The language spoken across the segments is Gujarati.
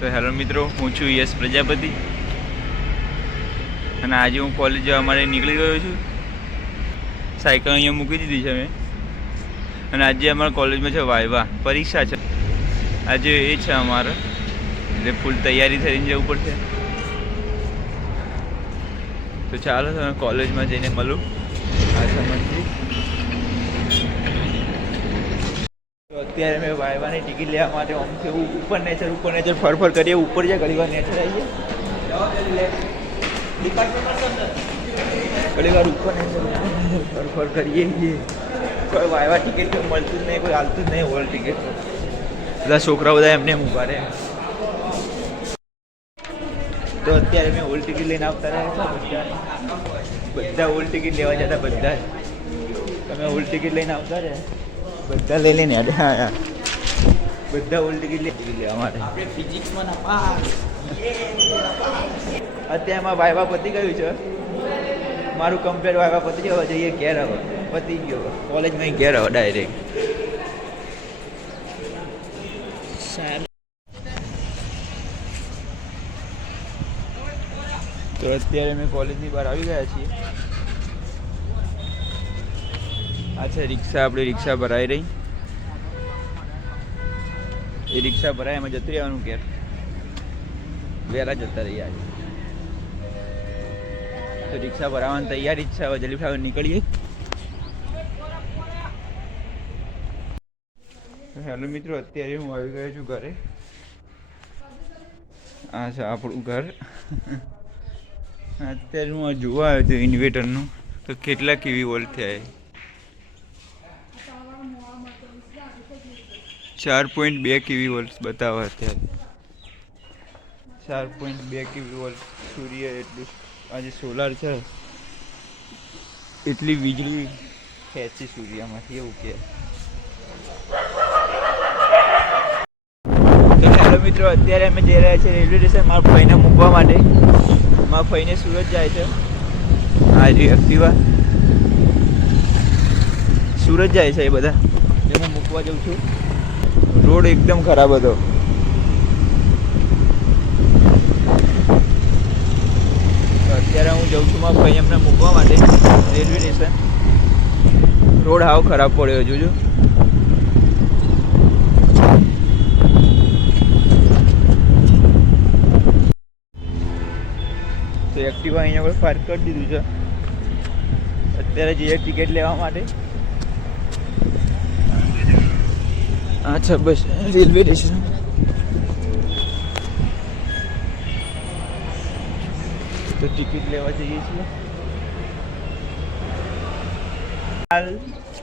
તો હેલો મિત્રો, હું છું યશ પ્રજાપતિ. અને આજે હું કોલેજ જવા માટે નીકળી ગયો છું. સાયકલ અહીંયા મૂકી દીધી છે મેં. અને આજે અમારા કોલેજમાં છે વાયવા, પરીક્ષા છે. આજે એ છે અમારે. એટલે ફૂલ તૈયારી થઈને જવું પડશે. તો ચાલો તમે કોલેજમાં જઈને મળું. આ છે મંદિર તો અત્યારે મેં વાયવાની ટિકિટ લેવા માટે આમ છે ઉપર નેચર ઉપર નેચર ફર ફર કરીએ, ઉપર જાય ઘણી વાર નેચર આવીએ. ઘણી વાર ઉપર નેચર ફર ફર કરીએ. કોઈ વાયવા ટિકિટ કોઈ મળતું જ નહીં, કોઈ હાલતું જ નહીં હોલ ટિકિટ બધા છોકરાઓ બધા એમને એમ ઊભા રહે. તો અત્યારે મેં હોલ ટિકિટ લઈને આવતા રહ્યા બધા હોલ ટિકિટ લેવા જતા બધા તમે હોલ ટિકિટ લઈને આવતા રહ્યા? બધા લઈ લઈને યાદ બધા હોલ ટિકિટ લઈ લેવા માટે આપણે ફિઝિક્સમાં અત્યારમાં વાયવા પતી ગયું છે. મારું કમ્પેર વાયવા પતી ગયો જઈએ ઘેર હવે. પતી ગયો કોલેજમાં ઘેર હવે ડાયરેક્ટ તો અત્યારે અમે કોલેજની બહાર આવી ગયા છીએ. આ છે રિક્ષા, આપણી રિક્ષા ભરાઈ રહી. એ રિક્ષા ભરાય, એમાં જતું રહેવાનું ઘેર. વહેલા જતા રહી આજે તો રિક્ષા ભરાવાની તૈયારી જ છે, હવે જલ્દી ફટાફટ નીકળીએ. હેલો મિત્રો, અત્યારે હું આવી ગયો છું ઘરે. આ છે આપણું ઘર. અત્યારે હું જોવા આવ્યો છું ઇન્વેટરનું તો કેટલા કેવી વોલ્ટ થયા એ? ચાર પોઈન્ટ બે કેવી વોલ્ટ બતાવે અત્યારે ચાર પોઈન્ટ બે કેવી વોલ્ટ સૂર્ય એટલું આજે સોલાર છે. એટલી વીજળી ખેંચી સૂર્યમાંથી, એવું કે. મિત્રો, અત્યારે અમે જઈ રહ્યા છીએ રેલવે સ્ટેશન મારા ભાઈને મૂકવા માટે. મારા ભાઈને સુરત જાય છે. આજે એક્ટિવા. સુરત જાય છે એ બધા. એ હું મૂકવા જાઉં છું. રોડ એકદમ ખરાબ હતો. અત્યારે હું જઉં છું મારા ભાઈ એમને મૂકવા માટે, રેલવે સ્ટેશન. રોડ હાવ ખરાબ પડ્યો જોજો. તો એક્ટિવા અહીંયા પર પાર્ક કરી દીધું છે. અત્યારે જઈએ ટિકિટ લેવા માટે અચ્છા બસ. Railway station. તો ટિકિટ લેવા જઈએ છીએ. હાલ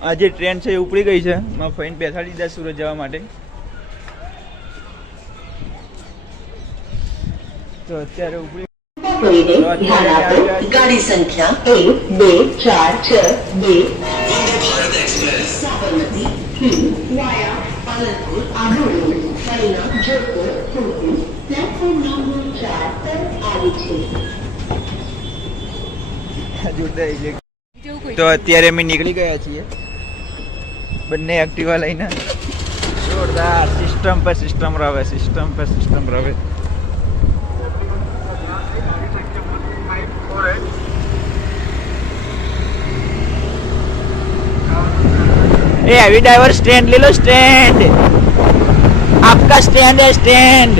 આજે ટ્રેન છે એ ઉપડી ગઈ છે. મારા ફઈને બેસાડી દીધા સુરત જવા માટે. તો અત્યારે ઉપડી કોઈને ધ્યાન આપો. ગાડી સંખ્યા એક બે ચાર છ બે. સાબરમતી. છે તો અત્યારે અમે નીકળી ગયા છીએ. બંને એક્ટિવા લઈને. જોરદાર. સિસ્ટમ પર સિસ્ટમ રહે સિસ્ટમ પર સિસ્ટમ રહે. ए अभी ड्राइवर स्टैंड ले लो स्टैंड आपका स्टैंड है स्टैंड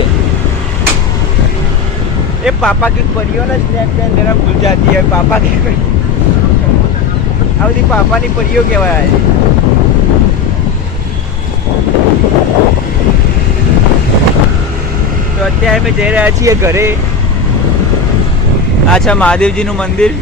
ये पापा की परियों ना स्टैंड स्टैंड लेना भूल जाती है पापा की આ બધી પાપાની પરીઓ કહેવાય તો અત્યારે અમે જઈ રહ્યા છીએ ઘરે આ છે મહાદેવજીનું મંદિર